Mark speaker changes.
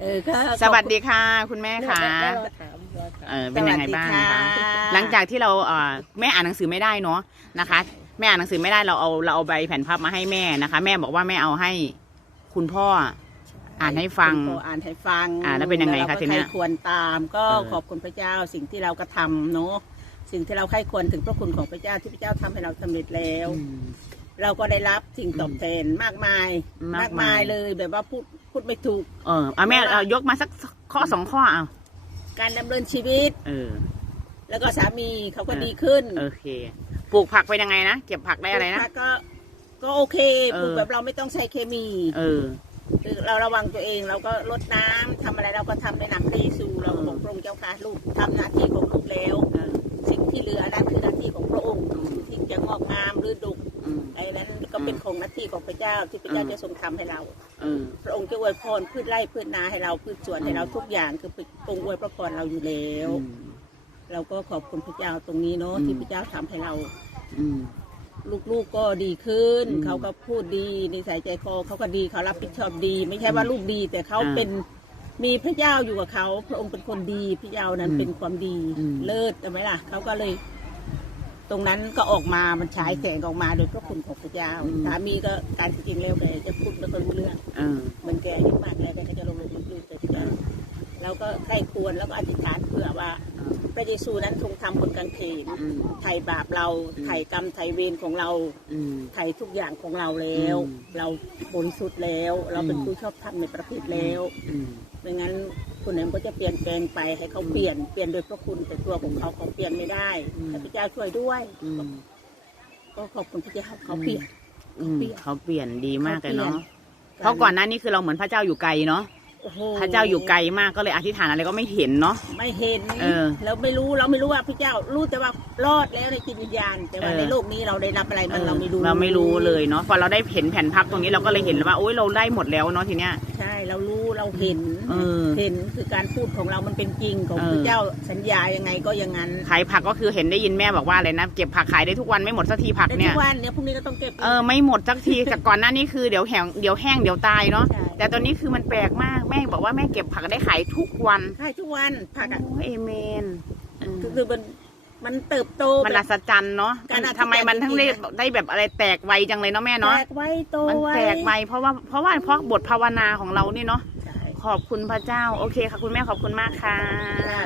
Speaker 1: เออก็
Speaker 2: สวัสดีค่ะ คุณแม่ค่ะ
Speaker 1: แล้วเราถามเราถาม
Speaker 2: เออเป็นยังไงบ้าง
Speaker 1: สวัสดี
Speaker 2: คะ
Speaker 1: ค่ะ
Speaker 2: หลังจากที่เราเอ่อแม่อ่านหนังสือไม่ได้เนาะนะคะ แม่อ่านหนังสือไม่ได้เราเอาเราเอาใบแผ่นพับมาให้แม่นะคะ แม่บอกว่าแม่เอาให้คุณพ่ออ่านให้ฟัง
Speaker 1: คุณพ่ออ่านให้ฟัง
Speaker 2: อ่าแล้วเป็นยังไงคะ
Speaker 1: ราก็
Speaker 2: ทีเนี้ย
Speaker 1: ใครควรตามก็
Speaker 2: เออ
Speaker 1: ขอบคุณพระเจ้าสิ่งที่เรากระทำเนาะสิ่งที่เราใครควรถึงพระคุณของพระเจ้าที่พระเจ้าทำให้เราสำเร็จแล้ว
Speaker 2: อืม
Speaker 1: เราก็ได้รับสิ่งตอบแทนมากมาย
Speaker 2: มากมาย
Speaker 1: เลยแบบว่าพูดพูดไม่ถูก
Speaker 2: เออเอาแม่เอายกมาสักข้อสองข้อเอา
Speaker 1: การดำเนินชีวิต
Speaker 2: เออ
Speaker 1: แล้วก็สามีเขาก็
Speaker 2: เออ
Speaker 1: ดีขึ้น
Speaker 2: โอเค ปลูกผักไปยังไงนะเก็บผักได้อะไรนะ
Speaker 1: ปลูกผักก็ก็โอเค
Speaker 2: เออ
Speaker 1: ปลูกแบบเราไม่ต้องใช้เคมี
Speaker 2: เออ
Speaker 1: คือเราระวังตัวเองเราก็ลดน้ำทำอะไรเราก็ทำในนามพระเยซูเราบอกพระองค์เจ้าค่ะลูกทำหน้าที่ของลูกแล้ว
Speaker 2: เออ
Speaker 1: สิ่งที่เหลือนั้นคือหน้าที่ของพระองค์ที่จะงอกงามหรือดุ
Speaker 2: อืม
Speaker 1: ไอ้นั้นก็เป็นของหน้าที่ของพระเจ้าที่พระเจ้า
Speaker 2: อืม
Speaker 1: จะทรงทำให้เรา
Speaker 2: เออ
Speaker 1: พระองค์จะอวยพรพืชไร่พืชนาให้เราพืชสวนให้เราทุกอย่างคือพระองค์อวยพระพรเราอยู่แล้ว
Speaker 2: อืม
Speaker 1: เราก็ขอบคุณพระเจ้าตรงนี้เนาะ
Speaker 2: อืม
Speaker 1: ที่พระเจ้าทำให้เรา
Speaker 2: อืม
Speaker 1: ลูกๆก็ดีขึ้น
Speaker 2: อืม
Speaker 1: เขาก็พูดดีนิสัยใจคอเขาก็ดีเขารับผิดชอบดี ไม่ใช่ว่าลูกดี แต่เขา
Speaker 2: อ่า
Speaker 1: เป็นมีพระเจ้าอยู่กับเขา พระองค์เป็นคนดีพระเจ้านั้น
Speaker 2: อืม
Speaker 1: เป็นความดี
Speaker 2: อืม
Speaker 1: เลิศใช่ไหมล่ะเขาก็เลย ตรงนั้นก็ออกมามันฉายแสงออกมาโดยพระคุณของพระเจ้าสามีก็การจริงๆแล้วแกจะพูดไม่ค่อยรู้เรื่อง
Speaker 2: เออ
Speaker 1: เหมันแกอายุมากแล้วแกก็จะลงลงลืมๆแต่ที่เราก็ใกล้ควรแล้วก็อธิษฐานเพื่อว่า
Speaker 2: เออ
Speaker 1: พระเยซูนั้นทรงทำบนกางเขน
Speaker 2: อืม
Speaker 1: ไถ่บาปเรา
Speaker 2: อืม
Speaker 1: ไถ่กรรมไถ่เวรของเรา
Speaker 2: อืม
Speaker 1: ไถ่ทุกอย่างของเราแล้ว
Speaker 2: อืม
Speaker 1: เราบริสุทธิ์แล้ว เราเป็น
Speaker 2: อืม
Speaker 1: ผู้ชอบธรรมในประเทศแล้ว
Speaker 2: อืม
Speaker 1: ไม่งั้น คนนั้นก็จะเปลี่ยนแปลงไปให้เขาเปลี่ยนเปลี่ยนโดยพระคุณแต่ตัวของเขาเขาเปลี่ยนไม่ได้
Speaker 2: อืม
Speaker 1: ให้พระเจ้าช่วยด้วย
Speaker 2: อืม
Speaker 1: ก็ขอบคุณพระเจ้าเขาเปลี่ยน
Speaker 2: อืมเขาเปลี่ยนดีมากเลยเนาะ
Speaker 1: เขาเปลี่ยน
Speaker 2: เพราะก่อนหน้านี้คือเราเหมือนพระเจ้าอยู่ไกลเนาะ
Speaker 1: โอ้โห
Speaker 2: พระเจ้าอยู่ไกลมากก็เลยอธิษฐานอะไรก็ไม่เห็นเนาะ
Speaker 1: ไม่เห็น
Speaker 2: เออ
Speaker 1: แล้วไม่รู้เราไม่รู้ว่าพระเจ้ารู้แต่ว่ารอดแล้วในจิตวิญญาณ แต่ว่า
Speaker 2: เออ
Speaker 1: ในโลกนี้เราได้รับอะไรมันเราไม่รู้
Speaker 2: เราไม่รู้เลยเนาะพอเราได้เห็นแผ่นพับตรงนี้เราก็เลยเห็นว่าโอ้ยเราได้หมดแล้วเนาะทีเนี้ย
Speaker 1: ใช่ เรารู้เราเห็น
Speaker 2: เออ
Speaker 1: เห็นคือการพูดของเรามันเป็นจริงของ
Speaker 2: เออ
Speaker 1: พระเจ้าสัญญายังไงก็อย่างนั้น
Speaker 2: ขายผักก็คือเห็นได้ยินแม่บอกว่าอะไรนะเก็บผักขายได้ทุกวันไม่หมดสักทีผัก
Speaker 1: แต่
Speaker 2: เนี่
Speaker 1: ทุ
Speaker 2: ย
Speaker 1: กวันเนี่ยพรุ่งนี้ก็ต้องเก็บ
Speaker 2: เออไม่หมดสักที จากก่อนหน้านี้คือเดี๋ยวแห้งเดี๋ยวแห้งเดี๋ยวตายเนาะ
Speaker 1: ใช่
Speaker 2: แต่ตอนนี้คือมันแปลกมากแม่บอกว่าแม่เก็บผักได้ขายทุกวัน
Speaker 1: ใช่ทุกวันผักอะ
Speaker 2: โอ้เอเมนเออ
Speaker 1: คือคือมัน มันเติบโต
Speaker 2: มัน
Speaker 1: แบ
Speaker 2: อั
Speaker 1: บ
Speaker 2: ศจรรย์เนาะ
Speaker 1: การอัศจรรย์
Speaker 2: ทำไมมันทั้งได้
Speaker 1: จริงๆอะ
Speaker 2: ได้แบบอะไรแตกไวจังเลยเนาะแม่
Speaker 1: แต
Speaker 2: เนาะ
Speaker 1: กไว้โต
Speaker 2: มัน
Speaker 1: ไว้
Speaker 2: แตกไวเพราะว่าเพราะว่าเพราะบทภาวนาของเรานี่เนาะ
Speaker 1: ใช่
Speaker 2: ขอบคุณพระเจ้า โอเคค่ะคุณแม่ขอบคุณมากค่ะ
Speaker 1: จ้า